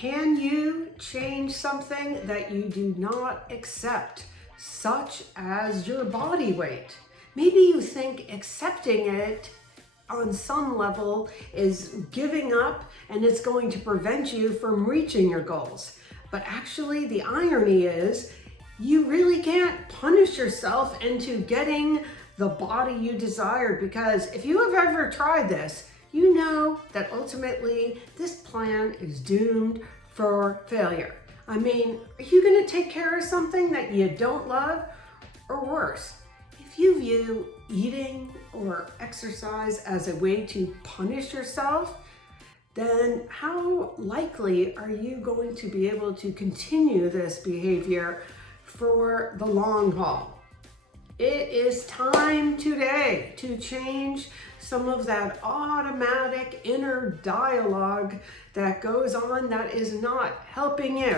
Can you change something that you do not accept, such as your body weight? Maybe you think accepting it on some level is giving up and it's going to prevent you from reaching your goals. But actually, the irony is you really can't punish yourself into getting the body you desired, because if you have ever tried this, you know that ultimately this plan is doomed for failure. I mean, are you going to take care of something that you don't love? Or worse, if you view eating or exercise as a way to punish yourself, then how likely are you going to be able to continue this behavior for the long haul? It is time today to change some of that automatic inner dialogue that goes on that is not helping you.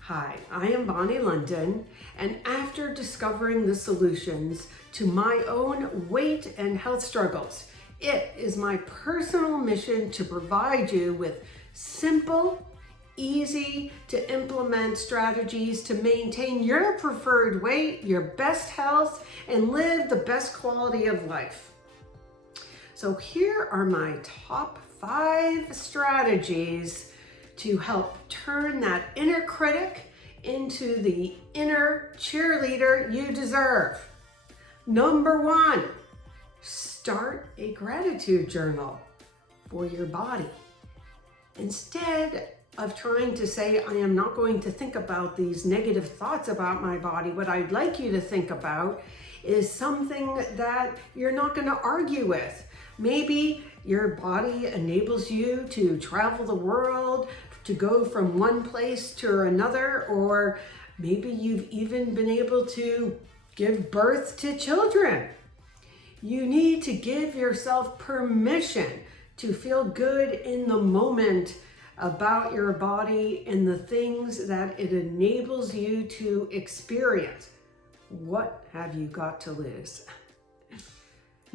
Hi, I am Bonnie London, and after discovering the solutions to my own weight and health struggles, it is my personal mission to provide you with simple, easy to implement strategies to maintain your preferred weight, your best health, and live the best quality of life. So here are my top 5 strategies to help turn that inner critic into the inner cheerleader you deserve. Number 1, start a gratitude journal for your body. Instead of trying to say, I am not going to think about these negative thoughts about my body, what I'd like you to think about is something that you're not going to argue with. Maybe your body enables you to travel the world, to go from one place to another, or maybe you've even been able to give birth to children. You need to give yourself permission to feel good in the moment about your body and the things that it enables you to experience. What have you got to lose?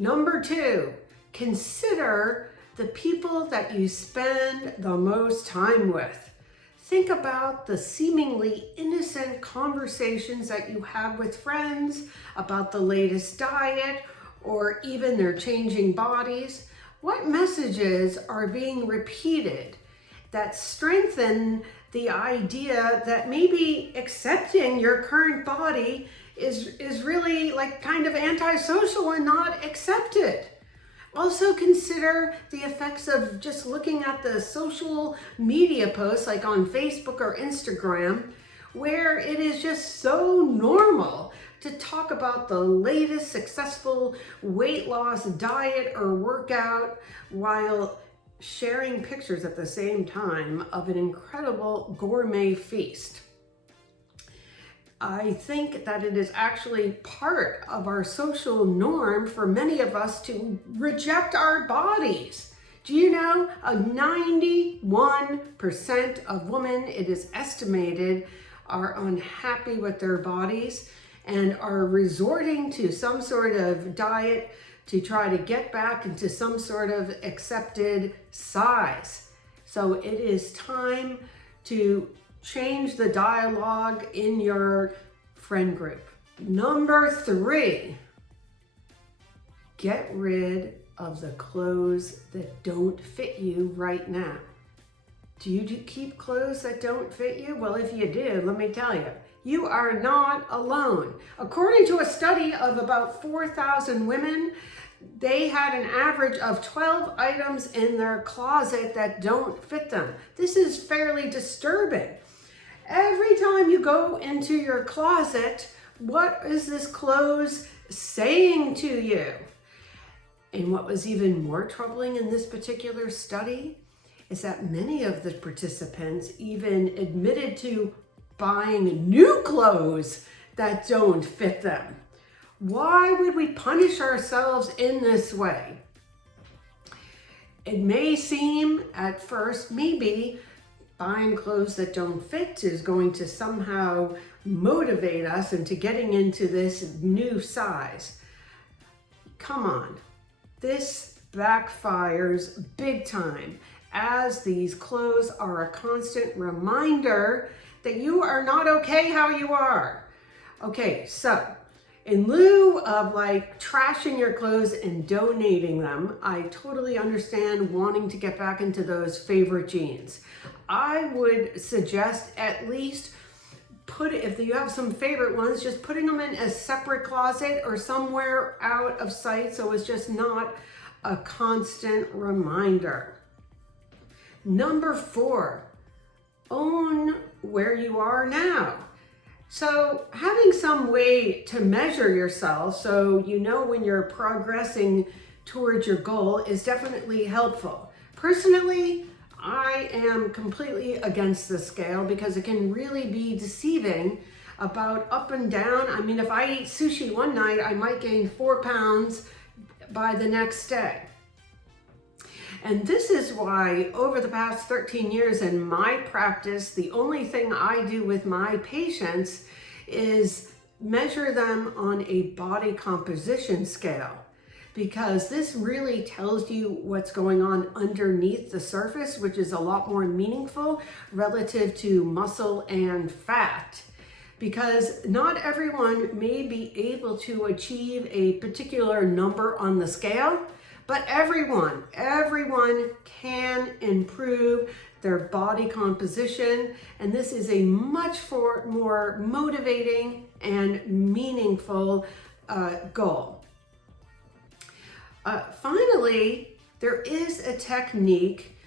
Number 2, consider the people that you spend the most time with. Think about the seemingly innocent conversations that you have with friends about the latest diet or even their changing bodies. What messages are being repeated that strengthen the idea that maybe accepting your current body is really like kind of antisocial and not accepted? Also consider the effects of just looking at the social media posts like on Facebook or Instagram, where it is just so normal to talk about the latest successful weight loss diet or workout while sharing pictures at the same time of an incredible gourmet feast. I think that it is actually part of our social norm for many of us to reject our bodies. Do you know 91% of women, it is estimated, are unhappy with their bodies and are resorting to some sort of diet to try to get back into some sort of accepted size. So it is time to change the dialogue in your friend group. Number 3, get rid of the clothes that don't fit you right now. Do you keep clothes that don't fit you? Well, if you do, let me tell you, you are not alone. According to a study of about 4,000 women, they had an average of 12 items in their closet that don't fit them. This is fairly disturbing. Every time you go into your closet, what is this clothes saying to you? And what was even more troubling in this particular study is that many of the participants even admitted to buying new clothes that don't fit them. Why would we punish ourselves in this way? It may seem at first, maybe buying clothes that don't fit is going to somehow motivate us into getting into this new size. Come on, this backfires big time, as these clothes are a constant reminder that you are not okay how you are. Okay, so in lieu of like trashing your clothes and donating them, I totally understand wanting to get back into those favorite jeans. I would suggest at least if you have some favorite ones, just putting them in a separate closet or somewhere out of sight so it's just not a constant reminder. Number 4, own where you are now. So having some way to measure yourself so you know when you're progressing towards your goal is definitely helpful. Personally, I am completely against the scale because it can really be deceiving about up and down. I mean, if I eat sushi one night, I might gain 4 pounds by the next day. And this is why over the past 13 years in my practice, the only thing I do with my patients is measure them on a body composition scale, because this really tells you what's going on underneath the surface, which is a lot more meaningful relative to muscle and fat. Because not everyone may be able to achieve a particular number on the scale, but everyone can improve their body composition, and this is a much more motivating and meaningful goal. Finally, there is a technique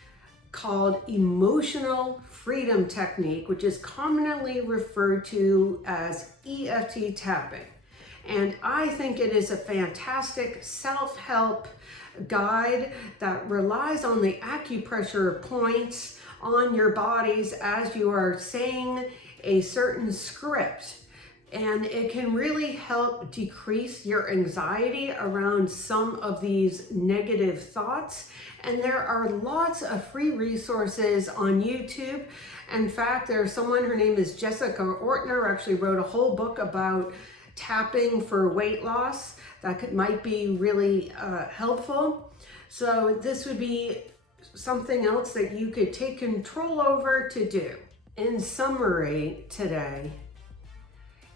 called emotional freedom technique, which is commonly referred to as EFT tapping. And I think it is a fantastic self-help guide that relies on the acupressure points on your bodies as you are saying a certain script. And it can really help decrease your anxiety around some of these negative thoughts. And there are lots of free resources on YouTube. In fact, there's someone, her name is Jessica Ortner, actually wrote a whole book about tapping for weight loss that might be really helpful. So this would be something else that you could take control over to do. In summary today,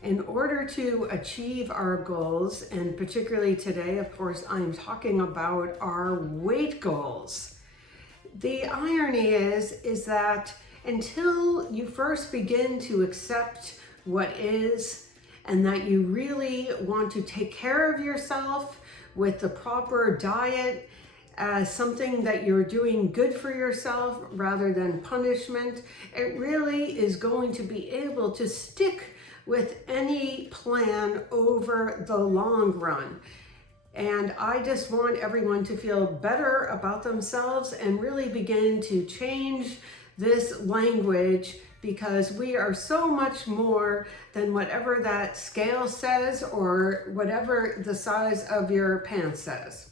in order to achieve our goals, and particularly today, of course, I'm talking about our weight goals. The irony is that until you first begin to accept what is, and that you really want to take care of yourself with the proper diet as something that you're doing good for yourself rather than punishment, it really is going to be able to stick with any plan over the long run. And I just want everyone to feel better about themselves and really begin to change this language, because we are so much more than whatever that scale says or whatever the size of your pants says.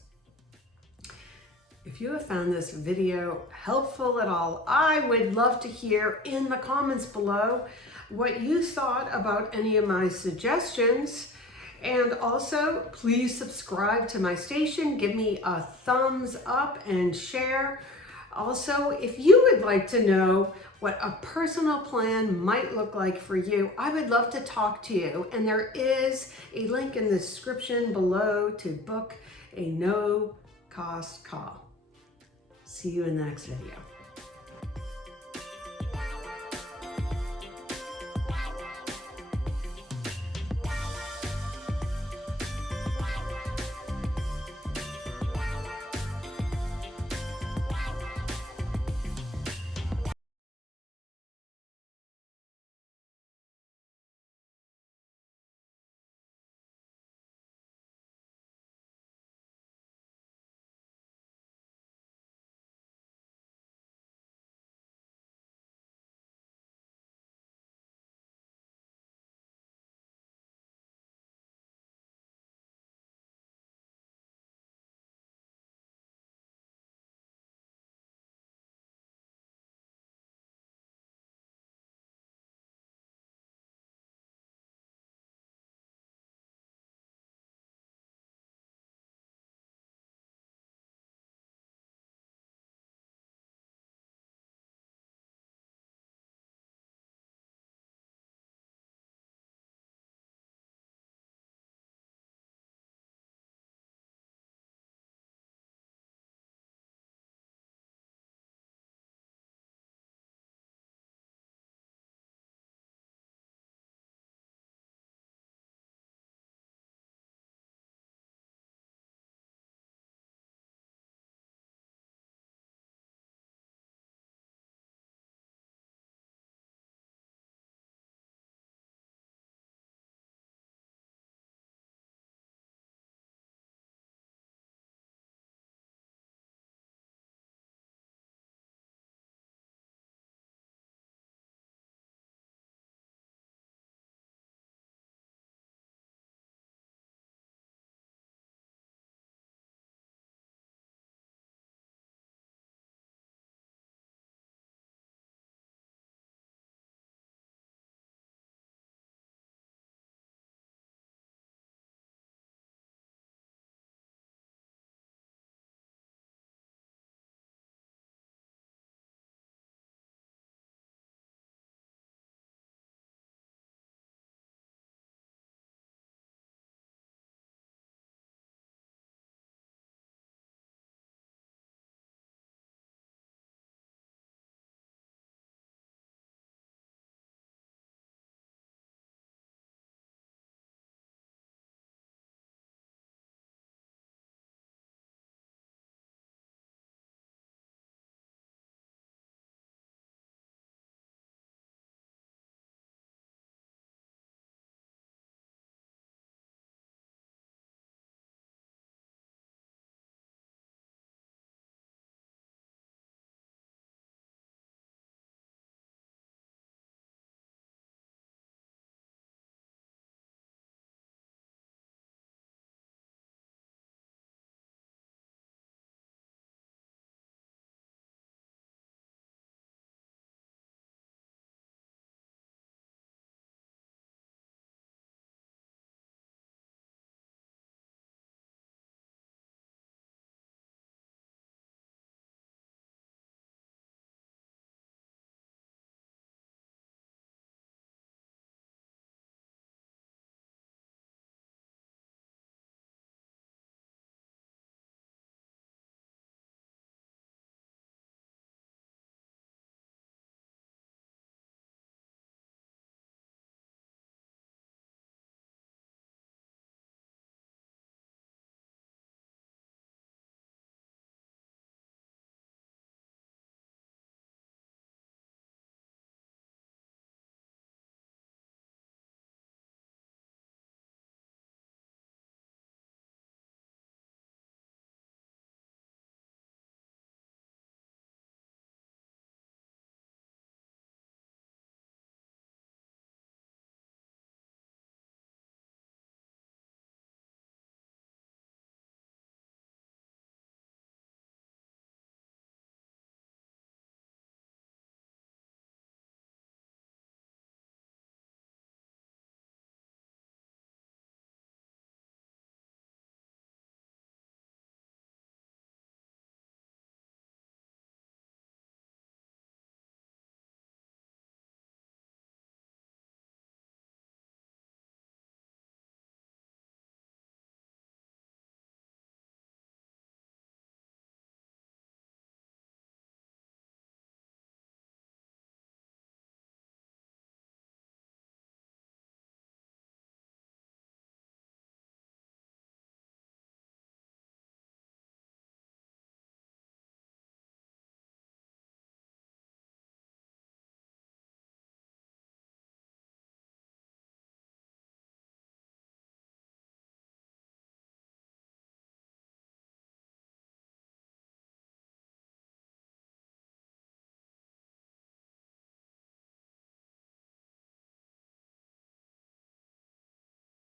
If you have found this video helpful at all, I would love to hear in the comments below what you thought about any of my suggestions. And also, please subscribe to my station, give me a thumbs up and share. Also, if you would like to know what a personal plan might look like for you, I would love to talk to you. And there is a link in the description below to book a no-cost call. See you in the next video.